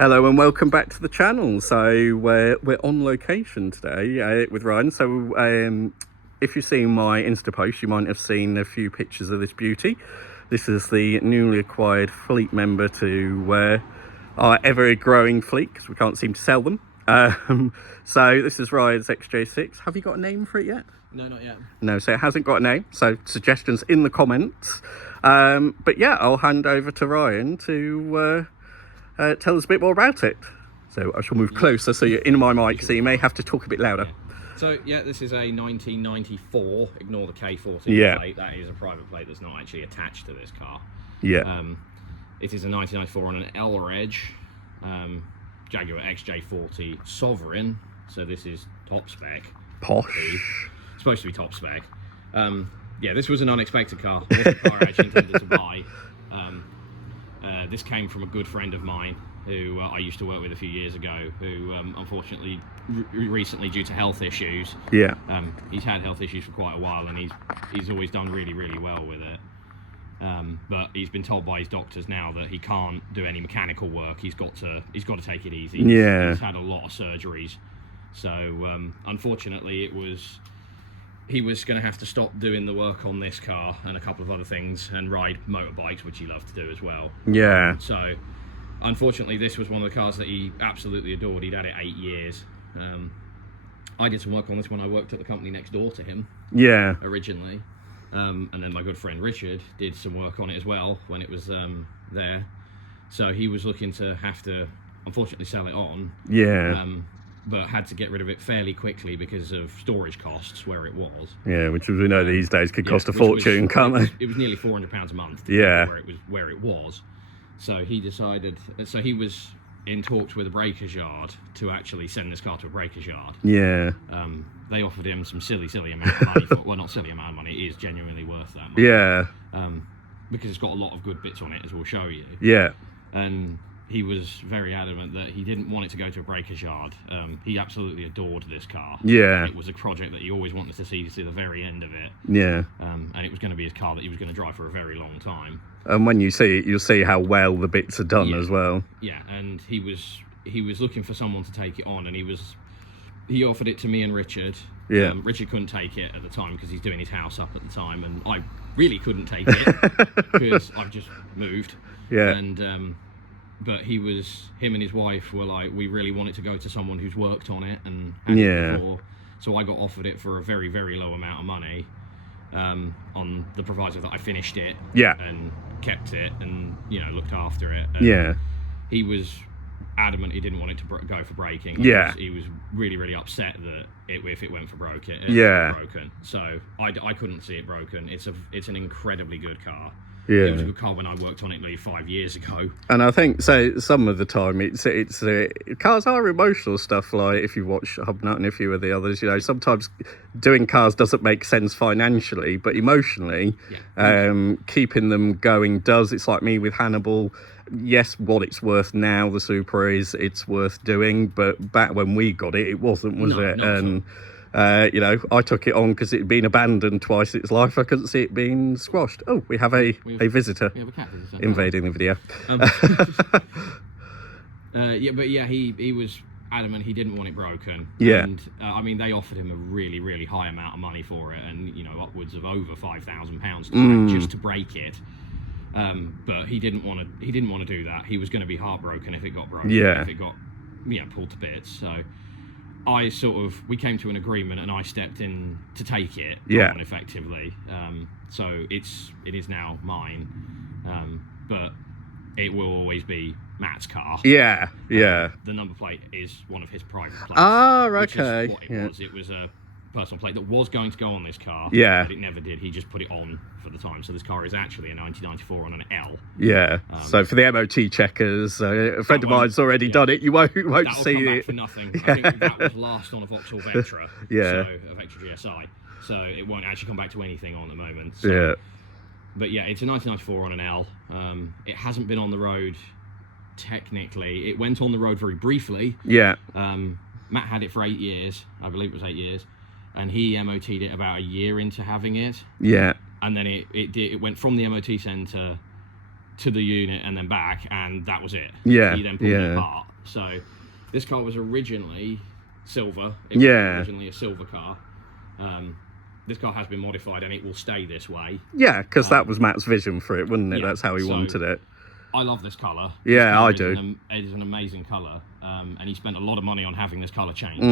Hello and welcome back to the channel. So we're on location today with Ryan. So if you've seen my Insta post, you might have seen a few pictures of this beauty. This is the newly acquired fleet member to our ever-growing fleet, because we can't seem to sell them. So this is Ryan's XJ6. Have you got a name for it yet? No, not yet. No, so it hasn't got a name. So suggestions in the comments. But yeah, I'll hand over to Ryan to tell us a bit more about it. So I shall move closer so you're in my mic, so you may have to talk a bit louder. So yeah, this is a 1994, ignore the K40 plate, that is a private plate that's not actually attached to this car. Yeah. It is a 1994 on an L-Reg, Jaguar XJ40 Sovereign, so this is top spec. Posh. Supposed to be top spec. Yeah, this was an unexpected car. This is a car I actually intended to buy. This came from a good friend of mine who I used to work with a few years ago, who unfortunately recently, due to health issues, he's had health issues for quite a while, and he's always done really well with it. But he's been told by his doctors now that he can't do any mechanical work. He's got to take it easy. Yeah. He's had a lot of surgeries, so unfortunately he was going to have to stop doing the work on this car and a couple of other things and ride motorbikes, which he loved to do as well. Yeah. So unfortunately this was one of the cars that he absolutely adored. He'd had it 8 years. I did some work on this when I worked at the company next door to him. Yeah. Originally. And then my good friend Richard did some work on it as well when it was there. So he was looking to have to unfortunately sell it on. Yeah. But had to get rid of it fairly quickly because of storage costs where it was. Yeah, which as we know these days could cost a fortune, can't they? It was nearly £400 a month. Yeah. Where it was. So he decided. So he was in talks with a breakers yard to actually send this car to a breakers yard. Yeah. They offered him some silly amount of money. Well, not silly amount of money. It is genuinely worth that money. Yeah. Because it's got a lot of good bits on it, as we'll show you. Yeah. And he was very adamant that he didn't want it to go to a breakers yard. He absolutely adored this car. Yeah. It was a project that he always wanted to see the very end of it. Yeah. And it was going to be his car that he was going to drive for a very long time. And when you see it, you'll see how well the bits are done as well. Yeah, and he was looking for someone to take it on, and he offered it to me and Richard. Yeah. Richard couldn't take it at the time because he's doing his house up at the time, and I really couldn't take it because I've just moved. Yeah. And but him and his wife were like, we really want it to go to someone who's worked on it and had it before. So I got offered it for a very low amount of money, on the proviso that I finished it. Yeah. And kept it and looked after it. And yeah. He was adamant he didn't want it to go for breaking. He was really upset that if it went for broken, broken. So I couldn't see it broken. It's an incredibly good car. Yeah. It was a good car when I worked on it nearly 5 years ago. And I think so. Some of the time, it's cars are emotional stuff. Like if you watch Hubnut and a few of the others, sometimes doing cars doesn't make sense financially, but emotionally, keeping them going does. It's like me with Hannibal. Yes, what it's worth now, the Supra it's worth doing, but back when we got it, it wasn't, was it? And I took it on because it had been abandoned twice its life. I couldn't see it being squashed. Oh, we have a visitor. We have a cat visitor invading the video. He was adamant he didn't want it broken. Yeah. And I mean, they offered him a really high amount of money for it, and upwards of over £5,000 just to break it. But he didn't want to do that. He was going to be heartbroken if it got broken. Yeah. If it got pulled to bits. So we came to an agreement, and I stepped in to take it. Yeah. Effectively. So it is now mine. But it will always be Matt's car. Yeah. Yeah. The number plate is one of his private plates. Ah, okay. Which is what it was. It was a personal plate that was going to go on this car. Yeah. But it never did. He just put it on for the time. So this car is actually a 1994 on an L. Yeah. So for the MOT checkers, a friend of mine's already done it. You won't see it. For nothing. I think that was last on a Vauxhall Vectra. Yeah. So a Vectra GSI. So it won't actually come back to anything on at the moment. So, yeah. But yeah, it's a 1994 on an L. It hasn't been on the road technically. It went on the road very briefly. Yeah. Matt had it for 8 years. I believe it was 8 years. And he MOT'd it about a year into having it. Yeah. And then it went from the MOT centre to the unit and then back, and that was it. Yeah. He then pulled it apart. So this car was originally silver. It Yeah. was originally a silver car. This car has been modified and it will stay this way. Yeah, because that was Matt's vision for it, wasn't it? Yeah, That's how he so wanted it. I love this colour. Yeah, I do. It is an amazing colour, and he spent a lot of money on having this colour changed.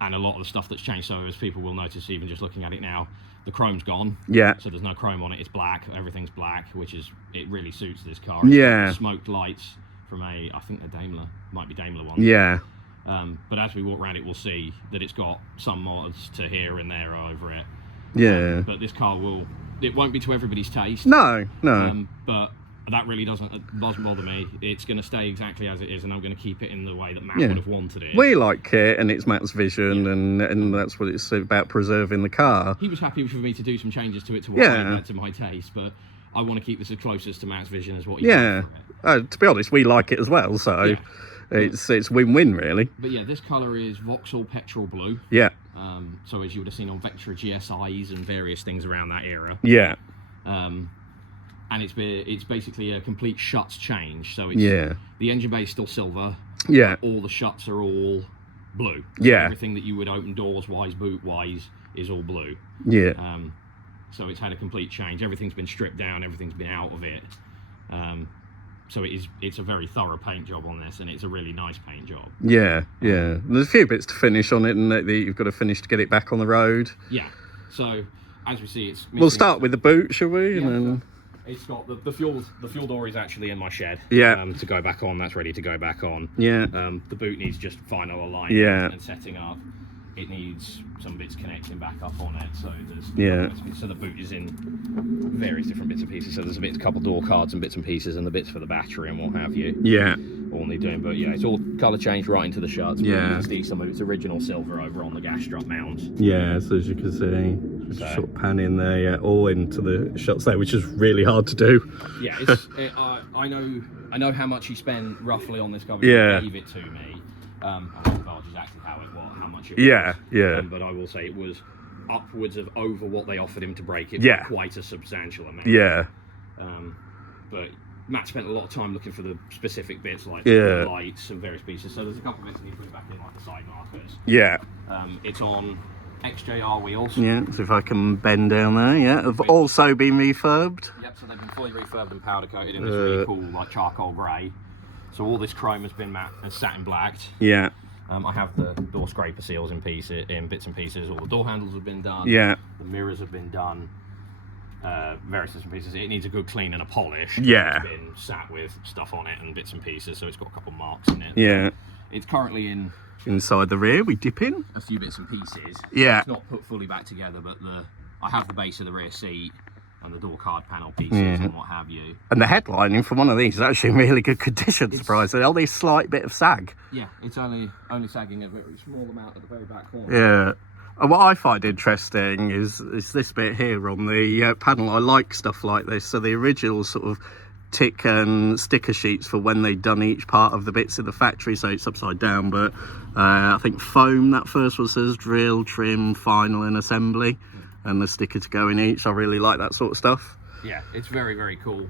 And a lot of the stuff that's changed, so as people will notice even just looking at it now, the chrome's gone. Yeah. So there's no chrome on it, it's black, everything's black, which is, it really suits this car. Yeah. Smoked lights from I think a Daimler, might be Daimler one. Yeah. But as we walk around it, we'll see that it's got some mods to here and there over it. Yeah. But this car it won't be to everybody's taste. No, no. But that really doesn't bother me. It's going to stay exactly as it is, and I'm going to keep it in the way that Matt would have wanted it. We like it, and it's Matt's vision, and that's what it's about, preserving the car. He was happy for me to do some changes to it to what to my taste, but I want to keep this as closest to Matt's vision as what he did for it. To be honest, we like it as well, so it's win-win, really. But yeah, this colour is Vauxhall Petrol Blue. Yeah. So as you would have seen on Vectra GSIs and various things around that era. Yeah. And it's basically a complete shuts change. So it's the engine bay is still silver. Yeah. All the shuts are all blue. So Yeah. everything that you would open doors wise, boot wise, is all blue. Yeah. So it's had a complete change. Everything's been stripped down. Everything's been out of it. So it's a very thorough paint job on this, and it's a really nice paint job. Yeah. Yeah. There's a few bits to finish on it, and that you've got to finish to get it back on the road. Yeah. So as we see, We'll start with the boot, shall we? Yeah, and then it's got the fuel door is actually in my shed. Yeah. To go back on, that's ready to go back on. Yeah. The boot needs just final alignment and setting up. It needs some bits connecting back up on it. So so the boot is in various different bits and pieces. So there's a couple door cards and bits and pieces, and the bits for the battery and what have you. Yeah. All need doing, but yeah, it's all colour changed right into the shuts. Yeah. You can see some of its original silver over on the gas strut mount. Yeah, so as you can see, just sort of pan in there, all into the shots there, which is really hard to do. Yeah, I know how much he spent roughly on this car. Yeah. He gave it to me. I don't know exactly how much it was. Yeah. But I will say it was upwards of over what they offered him to break it. Yeah. Quite a substantial amount. Yeah. But Matt spent a lot of time looking for the specific bits like Yeah. the lights and various pieces. So there's a couple of bits I need to put back in, like the side markers. Yeah. It's on XJR wheels. Yeah, so if I can bend down there, yeah. Have also been refurbed. Yep, so they've been fully refurbed and powder coated in this really cool like charcoal grey. So all this chrome has been satin blacked. Yeah. I have the door scraper seals in bits and pieces. All the door handles have been done. Yeah. The mirrors have been done. Various bits and pieces. It needs a good clean and a polish. Yeah. It's been sat with stuff on it and bits and pieces, so it's got a couple marks in it. Yeah. It's currently in Inside the rear, we dip in. a few bits and pieces. Yeah. It's not put fully back together, but I have the base of the rear seat and the door card panel pieces and what have you. And the headlining from one of these is actually in really good condition, surprisingly. Only a slight bit of sag. Yeah, it's only sagging a very small amount at the very back corner. Yeah. And what I find interesting is this bit here on the panel. I like stuff like this. So the original sort of tick and sticker sheets for when they'd done each part of the bits in the factory, so it's upside down, but I think foam, that first one says drill, trim, final and assembly, and the sticker to go in each. I really like that sort of stuff. Yeah, it's very, very cool,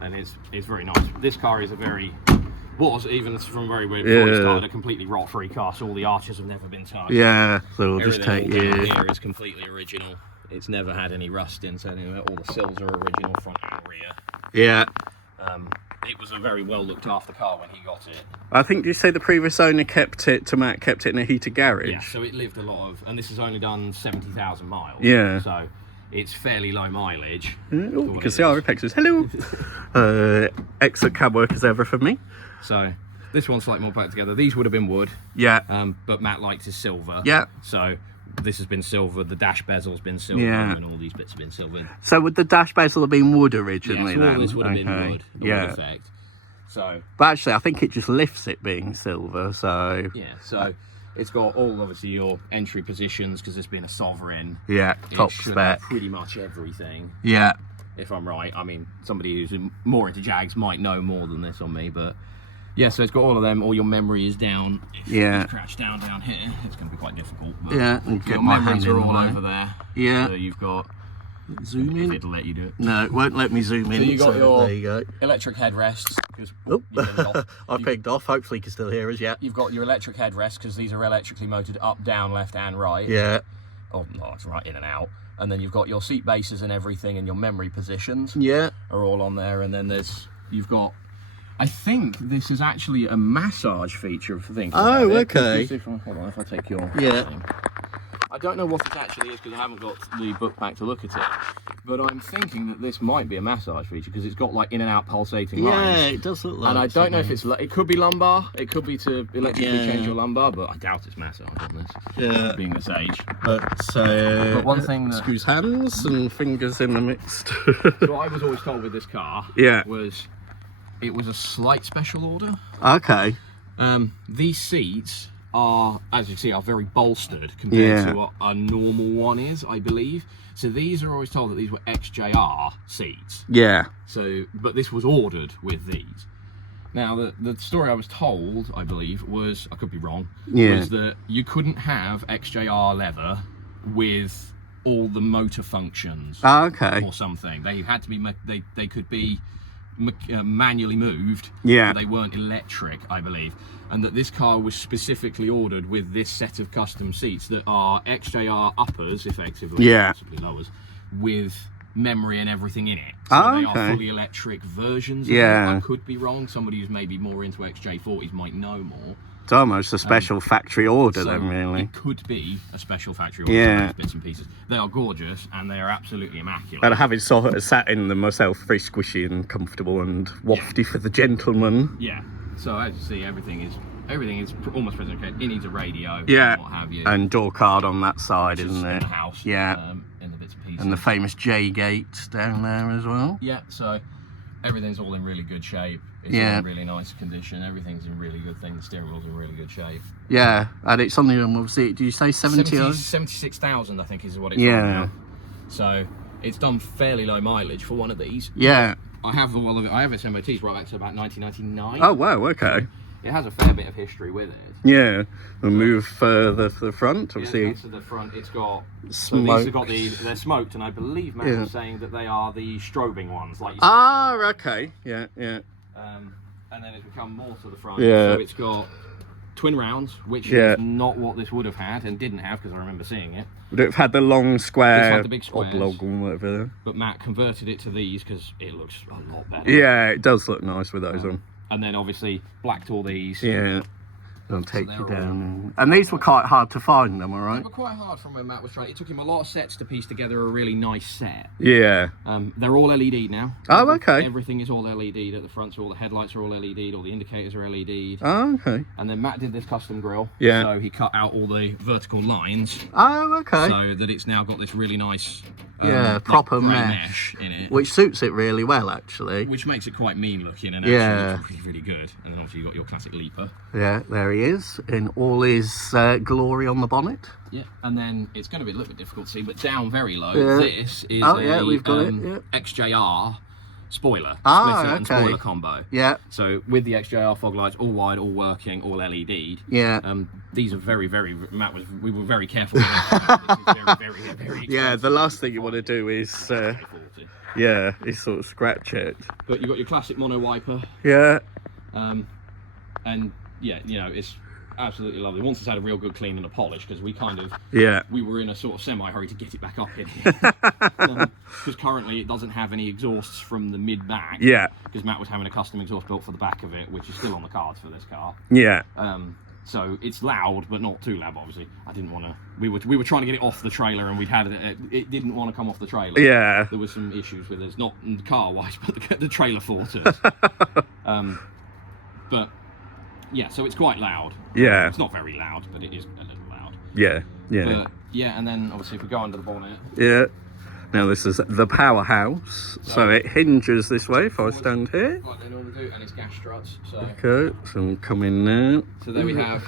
and it's very nice. This car is even from very weird before it started, a completely rot-free car, so all the arches have never been touched. Yeah, so we'll just take you. Here is completely original. It's never had any rust in, so anyway, all the sills are original front and rear. Yeah. It was a very well looked after car when he got it. I think you say the previous owner kept it in a heated garage. Yeah, so it lived a lot of, and this has only done 70,000 miles. Yeah. So it's fairly low mileage. Oh, you can see our Apex says hello. Excellent cab work as ever for me. So this one's slightly more put together. These would have been wood. Yeah. But Matt liked his silver. Yeah. So this has been silver. The dash bezel's been silver, and all these bits have been silver. So would the dash bezel have been wood originally? Yeah, so then? all this would have been wood. Yeah. Effect. So. But actually, I think it just lifts it being silver. So. Yeah. So it's got all obviously your entry positions because it's been a sovereign. Yeah. Top spec. Pretty much everything. Yeah. If I'm right, I mean somebody who's more into Jaagggs might know more than this on me, but. Yeah, so it's got all of them. All your memory is down. If you crouch down here, it's going to be quite difficult. But yeah, and get my hand memories are all over there. Yeah. So you've got Zoom in. It'll let you do it. No, it won't let me zoom in. So you got there you go. electric headrests. Oh, I pigged off. Hopefully you can still hear us, yeah. You've got your electric headrests because these are electrically motored up, down, left and right. Yeah. Oh, no, it's right in and out. And then you've got your seat bases and everything, and your memory positions. Yeah. Are all on there. And then you've got, I think this is actually a massage feature for things. Oh, okay. Hold on, if I take your thing. I don't know what it actually is because I haven't got the book back to look at it. But I'm thinking that this might be a massage feature because it's got like in and out pulsating lines. Yeah, it does look like. And I don't know if it could be lumbar. It could be to electrically change your lumbar, but I doubt it's massage on this. Yeah. Being this age. But one thing that screws hands and fingers in the mixed. so I was always told with this car. Yeah. It was a slight special order. Okay. These seats are, as you see, are very bolstered compared to what a normal one is, I believe. So these are always told that these were XJR seats. Yeah. So, but this was ordered with these. Now, the story I was told, I believe, was, I could be wrong, was that you couldn't have XJR leather with all the motor functions. Okay. Or something. They had to be, they could be manually moved. Yeah. But they weren't electric, I believe. And that this car was specifically ordered with this set of custom seats that are XJR uppers, effectively, possibly lowers, with memory and everything in it. So they are fully electric versions of it. I could be wrong. Somebody who's maybe more into XJ40s might know more. It's almost a special factory order then, really. It could be a special factory order, bits and pieces. They are gorgeous and they are absolutely immaculate. But having sort of sat in them myself, very squishy and comfortable and wafty for the gentleman. Yeah. So as you see, everything is almost present. Okay, it needs a radio. Yeah. And what have you. And door card on that side, isn't it? In the house. Yeah. In the bits and pieces. And the famous J gates down there as well. Yeah. So everything's all in really good shape. It's in really nice condition. Everything's in really good thing. The steering wheel's in really good shape. Yeah. And it's on the, obviously, do you say 76,000, I think, is what it's on now. So it's done fairly low mileage for one of these. Yeah. I have its MOTs right back to about 1999. Oh wow, okay. It has a fair bit of history with it. Yeah. We'll move further to the front. Obviously. To the front, it's got smoke. So these have got they're smoked, and I believe Matt was saying that they are the strobing ones, like you said. Okay. Yeah. And then it's become more to the front. Yeah. So it's got twin rounds, which is not what this would have had and didn't have because I remember seeing it. Would it have had the long square, the big squares, oblong or whatever? But Matt converted it to these because it looks a lot better. Yeah, it does look nice with those on. And then obviously blacked all these. Yeah. They'll take you down. And these were quite hard to find, am I right? They were quite hard from where Matt was trying. It took him a lot of sets to piece together a really nice set. Yeah. They're all LED now. Oh, okay. Everything is all LED at the front, so all the headlights are all LED, all the indicators are LED. Oh, okay. And then Matt did this custom grille. Yeah. So he cut out all the vertical lines. Oh, okay. So that it's now got this really nice proper like mesh in it. Which suits it really well, actually. Which makes it quite mean looking and actually looks really, really good. And then obviously you've got your classic leaper. Yeah, there he is in all his glory on the bonnet. Yeah, and then it's going to be a little bit difficult to see, but down very low, this is we've got it. XJR spoiler, splitter and spoiler combo. Yeah. So with the XJR fog lights, all wide, all working, all LED. Yeah. These are very, very. We were very careful. With this is very, very, very expensive. Yeah. The last thing you want to do is is sort of scratch it. But you've got your classic mono wiper. Yeah. And yeah, you know, it's absolutely lovely. Once it's had a real good clean and a polish, because we were in a sort of semi-hurry to get it back up in here. Because currently it doesn't have any exhausts from the mid-back. Yeah. Because Matt was having a custom exhaust built for the back of it, which is still on the cards for this car. Yeah. So it's loud, but not too loud, obviously. I didn't want to... We were trying to get it off the trailer, and we'd had it didn't want to come off the trailer. Yeah. There was some issues with it, not car-wise, but the trailer thought us. But... yeah, so it's quite loud. Yeah. It's not very loud, but it is a little loud. Yeah, But, yeah, and then obviously if we go under the bonnet. Yeah. Now this is the powerhouse. So it hinges this way if I stand here. Like they normally do, and it's gas struts. So. Okay, so I'm coming now. So there we have.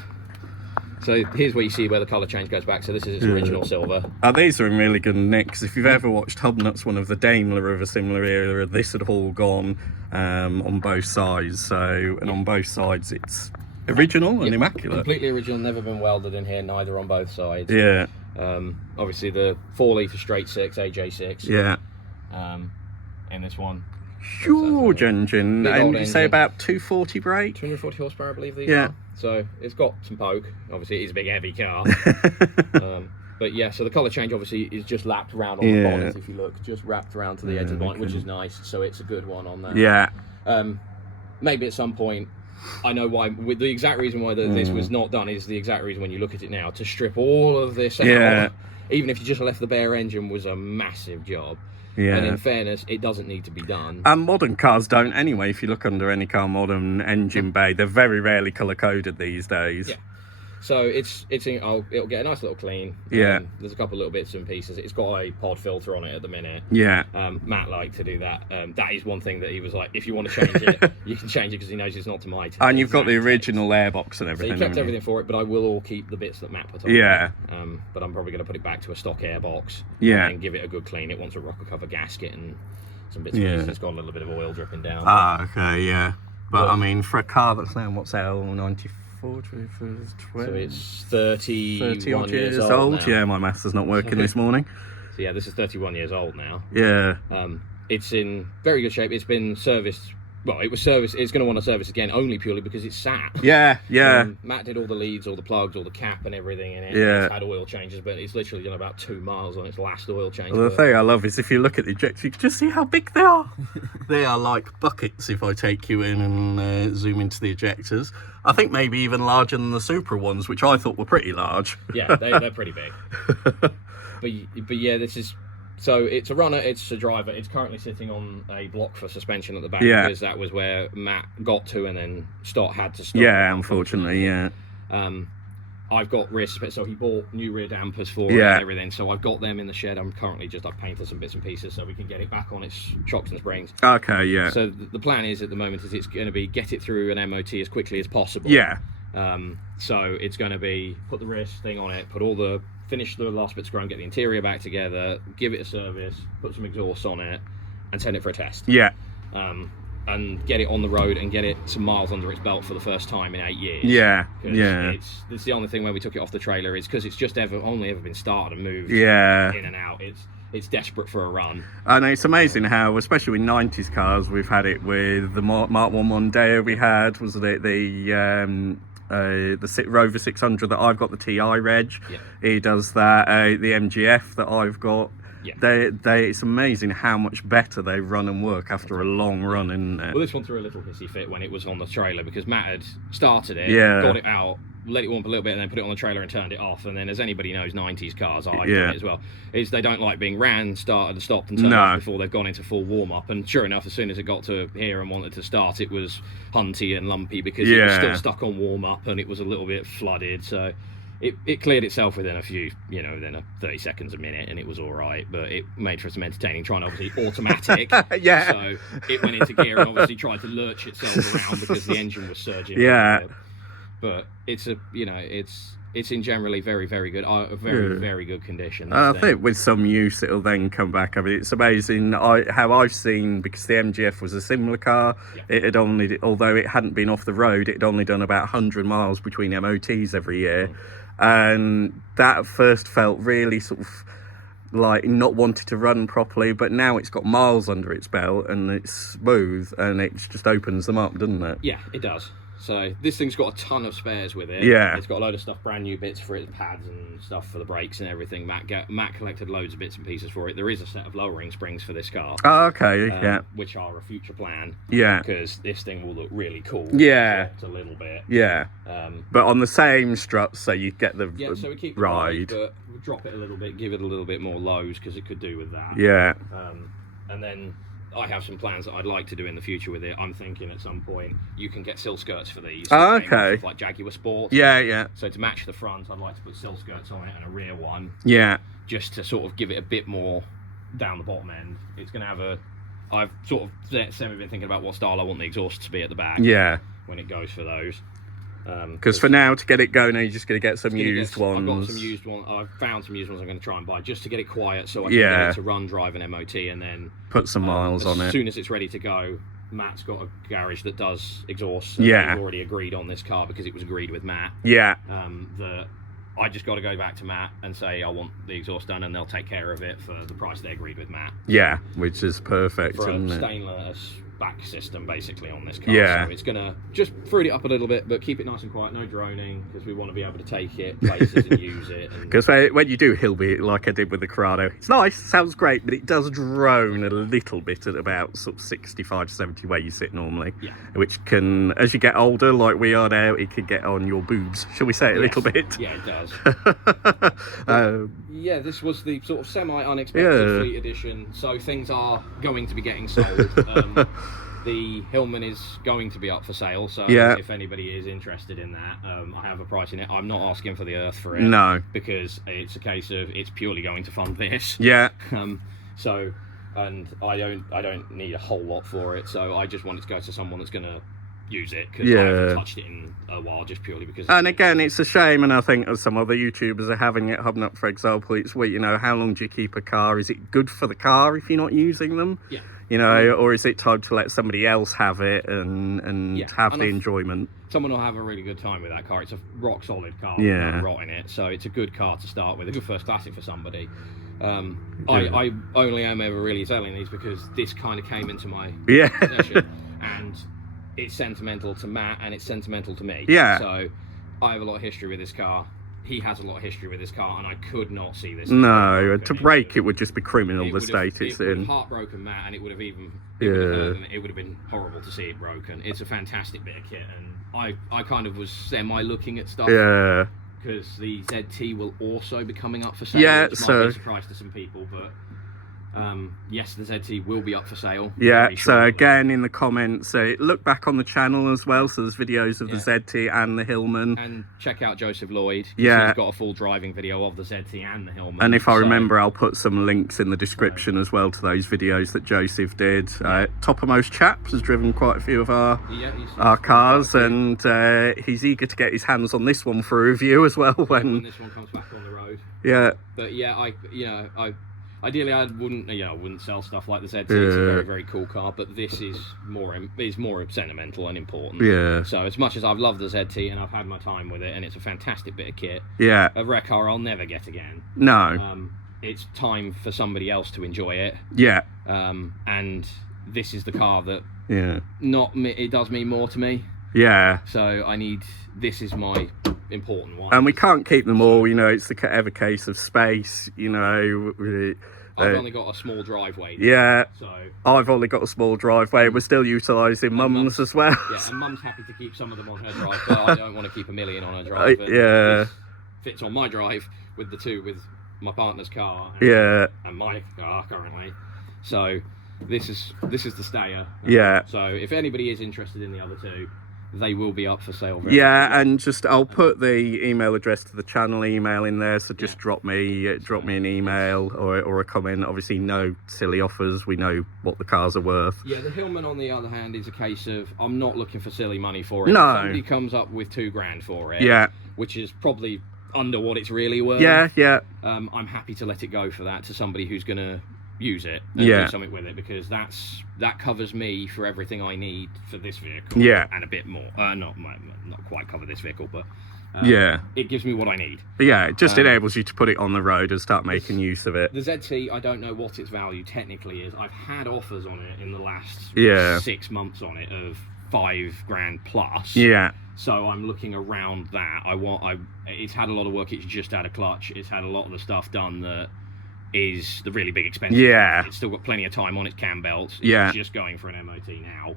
So here's where you see where the colour change goes back. So this is its original silver. These are in really good nick, 'cause if you've ever watched Hubnuts, one of the Daimler of a similar era, this had all gone on both sides. So, and on both sides it's original and immaculate. Completely original, never been welded in here, neither on both sides. Yeah. Obviously the 4 litre straight 6 AJ6. Yeah. And this one. Huge engine. Big And old you say engine. about 240 brake? 240 horsepower, I believe these Yeah. are. So it's got some poke. Obviously, it is a big, heavy car. But yeah, so the colour change obviously is just lapped around on the bonnet. If you look, just wrapped around to the edge of the bonnet, which is nice. So it's a good one on there. Yeah. Maybe at some point, I know why. With the exact reason why this was not done is the exact reason when you look at it now, to strip all of this out, even if you just left the bare engine, was a massive job. Yeah. And in fairness, it doesn't need to be done. And modern cars don't anyway. If you look under any car modern engine bay, they're very rarely colour coded these days. Yeah. So it'll get a nice little clean. Yeah. There's a couple of little bits and pieces. It's got a pod filter on it at the minute. Yeah. Matt liked to do that. That is one thing that he was like, if you want to change it, you can change it because he knows it's not to my taste. And you've got the original airbox and everything. So he kept everything for it, but I will all keep the bits that Matt put on. Yeah. But I'm probably going to put it back to a stock airbox. Yeah. And give it a good clean. It wants a rocker cover gasket and some bits and pieces. It's got a little bit of oil dripping down. Ah, okay, yeah. But I mean, for a car that's now, what's L94? So it's 31 odd years old now. Yeah, my maths is not working this morning. So yeah, this is 31 years old now. Yeah. It's in very good shape. It's been serviced. Well, it was serviced. It's going to want to service again only purely because it's sat. Yeah, yeah. Matt did all the leads, all the plugs, all the cap and everything in it. Yeah. It's had oil changes, but it's literally done about 2 miles on its last oil change. Well, the thing I love is if you look at the ejectors, you can just see how big they are. They are like buckets if I take you in and zoom into the ejectors. I think maybe even larger than the Supra ones, which I thought were pretty large. Yeah, they're pretty big. But yeah, this is... So it's a runner, it's a driver. It's currently sitting on a block for suspension at the back because that was where Matt got to and then had to stop. Yeah, unfortunately, yeah. I've got rear suspension, so he bought new rear dampers for it and everything. So I've got them in the shed. I'm currently I've painted some bits and pieces so we can get it back on its shocks and springs. Okay, yeah. So the plan is at the moment is it's going to be get it through an MOT as quickly as possible. Yeah. So it's going to be put the rear thing on it, finish the last bit screw, get the interior back together, give it a service, put some exhaust on it, and send it for a test. Yeah. And get it on the road and get it some miles under its belt for the first time in 8 years. Yeah. Yeah. It's the only thing when we took it off the trailer is because it's just only ever been started and moved in and out. It's desperate for a run. And it's amazing how, especially with 90s cars, we've had it with the Mark 1 Mondeo we had, wasn't it? The Rover 600 that I've got, the TI reg. Yeah. He does that. The MGF that I've got. Yeah. It's amazing how much better they run and work after a long run, isn't it? Well, this one threw a little hissy fit when it was on the trailer because Matt had started it, got it out, let it warm up a little bit, and then put it on the trailer and turned it off. And then, as anybody knows, 90s cars, I've done it as well, is they don't like being ran, started, and stopped and turned off before they've gone into full warm up. And sure enough, as soon as it got to here and wanted to start, it was hunty and lumpy because it was still stuck on warm up and it was a little bit flooded. So it cleared itself within within 30 seconds, a minute, and it was all right. But it made for some entertaining trying to obviously automatic. Yeah. So it went into gear and obviously tried to lurch itself around because the engine was surging. Yeah. But it's in generally very, very good, very good condition. I think with some use it'll then come back. I mean, it's amazing how I've seen, because the MGF was a similar car. It had although it hadn't been off the road, it had only done about 100 miles between MOTs every year. And that first felt really sort of like not wanting to run properly, but now it's got miles under its belt and it's smooth and it just opens them up, doesn't it? Yeah, it does. So this thing's got a ton of spares with it. Yeah. It's got a load of stuff, brand new bits for its pads and stuff for the brakes and everything. Matt collected loads of bits and pieces for it. There is a set of lowering springs for this car. Oh, okay, which are a future plan. Yeah. Because this thing will look really cool. Yeah. A little bit. Yeah. But on the same struts, so you get the so we keep the ride. But we'll drop it a little bit, give it a little bit more lows because it could do with that. Yeah. And then I have some plans that I'd like to do in the future with it. I'm thinking at some point you can get sill skirts for these. Oh, okay. Like Jaaaaggg Sport. Yeah, yeah. So to match the front, I'd like to put sill skirts on it and a rear one. Yeah. Just to sort of give it a bit more down the bottom end. It's going to have I've sort of been thinking about what style I want the exhaust to be at the back. Yeah. When it goes for those. Because for now, to get it going, you're just going to get some used ones. I've got some used ones. I've found some used ones I'm going to try and buy just to get it quiet so I can get it to run, drive, and MOT, and then put some miles on it. As soon as it's ready to go, Matt's got a garage that does exhaust. And Yeah. they've already agreed on this car because it was agreed with Matt. Yeah. That I just got to go back to Matt and say I want the exhaust done, and they'll take care of it for the price they agreed with Matt. Yeah, which is perfect. For a isn't it? stainless back system basically on this car. Yeah. So it's gonna just fruit it up a little bit, but keep it nice and quiet, no droning, because we want to be able to take it places and use it. Because when you do Hillby, like I did with the Corrado, it's nice, sounds great, but it does drone a little bit at about sort of 65, 70 where you sit normally. Yeah. Which can, as you get older, like we are now, it can get on your boobs, shall we say, a little bit. Yeah, it does. Yeah, this was the sort of semi-unexpected Fleet Edition, so things are going to be getting sold. The Hillman is going to be up for sale, so if anybody is interested in that, I have a price in it. I'm not asking for the earth for it. No. Because it's a case of it's purely going to fund this. Yeah. So, and I don't need a whole lot for it, so I just want it to go to someone that's going to use it, because I haven't touched it in a while, just purely because. And again, it's a shame, and I think as some other YouTubers are having it, Hubnut, for example, it's where, you know, how long do you keep a car? Is it good for the car if you're not using them? Yeah. You know, or is it time to let somebody else have it and have the enjoyment? Someone will have a really good time with that car. It's a rock solid car. Yeah. No rot in it, so it's a good car to start with. A good first classic for somebody. I only am ever really selling these because this kind of came into my possession, and it's sentimental to Matt and it's sentimental to me. Yeah. So I have a lot of history with this car. He has a lot of history with this car, and I could not see this. No, to break it would just be criminal, the state it's in. It would have heartbroken Matt, and it would have even it would have been horrible to see it broken. It's a fantastic bit of kit, and I kind of was semi looking at stuff. Yeah. Because the ZT will also be coming up for sale. Yeah, which so might be a surprise to some people, but. Yes, the ZT will be up for sale. Yeah, so again in the comments, look back on the channel as well. So there's videos of the ZT and the Hillman. And check out Joseph Lloyd. Yeah. He's got a full driving video of the ZT and the Hillman. And if I remember, I'll put some links in the description as well to those videos that Joseph did. Toppermost Chaps has driven quite a few of our cars, and he's eager to get his hands on this one for a review as well when this one comes back on the road. Yeah. But yeah, ideally, I wouldn't sell stuff like the ZT. It's a very, very cool car, but this is more sentimental and important. Yeah. So as much as I've loved the ZT and I've had my time with it, and it's a fantastic bit of kit. Yeah. A rare car I'll never get again. No. It's time for somebody else to enjoy it. Yeah. And this is the car that. Yeah. It does mean more to me. Yeah. So this is my important one. And we can't keep them all, you know, it's the ever case of space, you know. I've only got a small driveway. Yeah. So I've only got a small driveway. We're still utilising Mum's as well. Yeah, and Mum's happy to keep some of them on her drive, but I don't want to keep a million on her drive. Yeah. This fits on my drive with my partner's car. And my car currently. So this is the stayer. Yeah. So if anybody is interested in the other two, they will be up for sale. And I'll put the email address to the channel email in there, so just drop me an email or a comment. Obviously no silly offers, we know what the cars are worth. Yeah, the Hillman on the other hand is a case of I'm not looking for silly money for it. No. If somebody comes up with $2,000 for it, which is probably under what it's really worth. I'm happy to let it go for that to somebody who's gonna use it and do something with it, because that covers me for everything I need for this vehicle, and a bit more. Not quite cover this vehicle, but it gives me what I need. It just enables you to put it on the road and start making use of it. The ZT, I don't know what its value technically is. I've had offers on it in the last 6 months on it of $5,000 plus. So I'm looking around that. It's had a lot of work. It's just had a clutch. It's had a lot of the stuff done that is the really big expensive stuff. It's still got plenty of time on its cam belts. It's just going for an MOT now.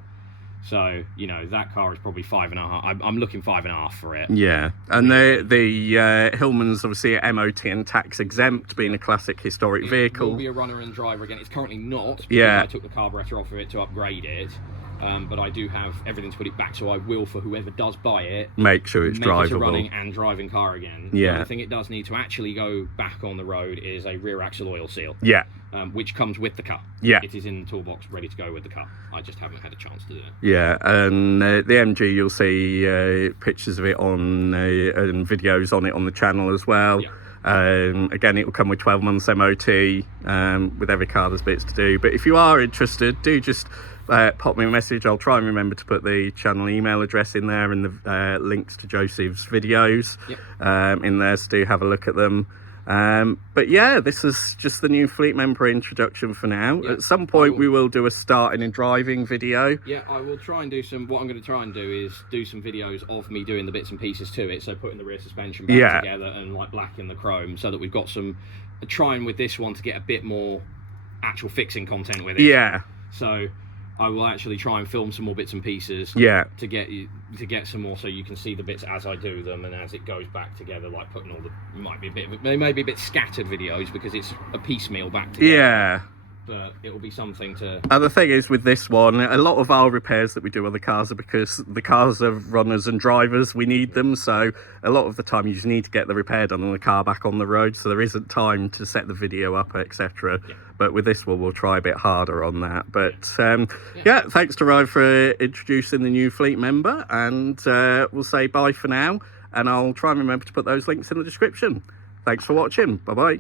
So, you know, that car is probably 5.5. I'm looking 5.5 for it. Yeah. And the Hillman's obviously MOT and tax exempt, being a classic historic vehicle. It will be a runner and driver again. It's currently not, because I took the carburetor off of it to upgrade it. But I do have everything to put it back, so I will, for whoever does buy it, make sure it's drivable. It a running and driving car again. The only thing it does need to actually go back on the road is a rear axle oil seal. Which comes with the car. It is in the toolbox, ready to go with the car. I just haven't had a chance to do it. And the MG, you'll see pictures of it on and videos on it on the channel as well. Again, it will come with 12 months MOT. With every car there's bits to do, but if you are interested, do just pop me a message. I'll try and remember to put the channel email address in there and the links to Joseph's videos in there, so do have a look at them. But yeah, this is just the new fleet member introduction for now. At some point we will do a starting and driving video. Yeah, I will try and do some, what I'm going to try and do is do some videos of me doing the bits and pieces to it, so putting the rear suspension back together and like blacking the chrome, so that we've got some, trying with this one to get a bit more actual fixing content with it. So I will actually try and film some more bits and pieces to get some more, so you can see the bits as I do them and as it goes back together, like putting all the, they may be a bit scattered videos because it's a piecemeal back together. But it will be something to... And the thing is with this one, a lot of our repairs that we do on the cars are because the cars are runners and drivers, we need them, so a lot of the time you just need to get the repair done and the car back on the road, so there isn't time to set the video up, etc. But with this one we'll try a bit harder on that. But yeah, thanks to Ryan for introducing the new fleet member, and we'll say bye for now, and I'll try and remember to put those links in the description. Thanks for watching, bye bye.